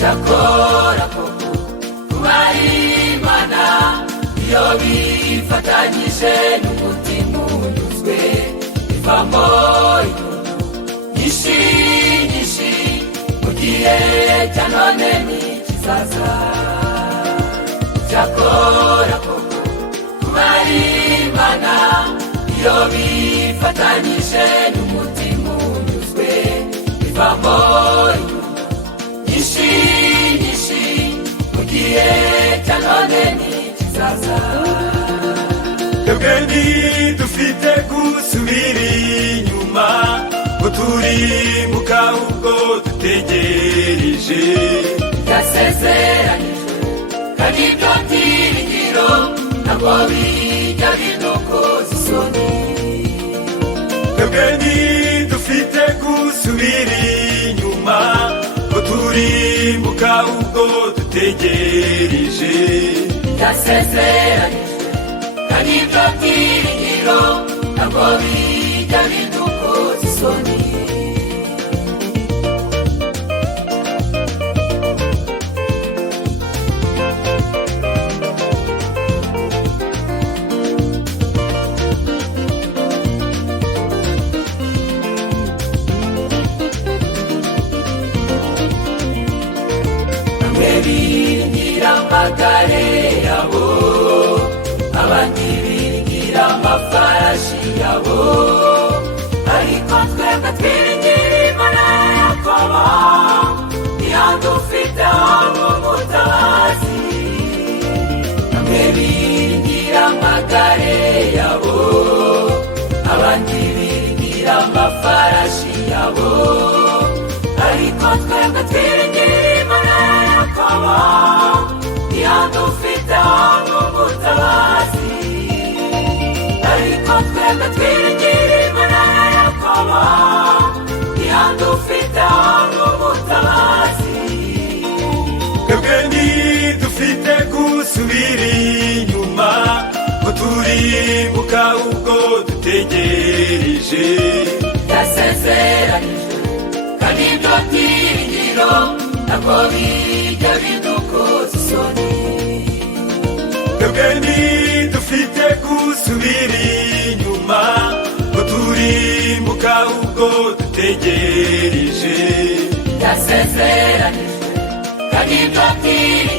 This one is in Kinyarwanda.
Chakora koko kubarimana iyo bifatanyije n'umutima unyuzwe bivamo inyungu nyinshi nyinshi mu gihe cya none n'ikizaza. Chakora koko kubarimana iyo bifatanyije n'umutima unyuzwe bivamo inyungu nyinshi nyinshi mu gihe cya none n'ikizaza. Twebwe ntidufite gusubira inyuma ngo turimbuka ubwo dutegereje byasezeranijwe kandi ibyo byiringiro ntabwo bijya bidukoza isoni. Twebwe ntidufite gusubira inyuma ngo turimbuka ubwo dutegereje byasezeranijwe kandi ibyo byiringiro ntabwo bijya bidukoza isoni. Biringira amagare yabo, abandi biringira amafarashi yabo, ariko twebwe twiringira Imana ya Yakobo, niyo dufiteho umutabazi. Bamwe biringira amagare yabo, abandi biringira amafarashi yabo, ariko twebwe twiringira Imana ya Yakobo, niyo dufiteho umutabazi. Ariko twebwe twiringira Imana ya Yakobo, niyo dufiteho umutabazi. Twebwe ntidufite gusubira inyuma ngo turimbuka ubwo dutegereje byasezeranijwe kandi ibyo byiringiro ntabwo bijya bidukoza isoni. Twebwe ntidufite gusubira inyuma ngo turimbuka ubwo dutegereje byasezeranijwe kandi ibyo byiringiro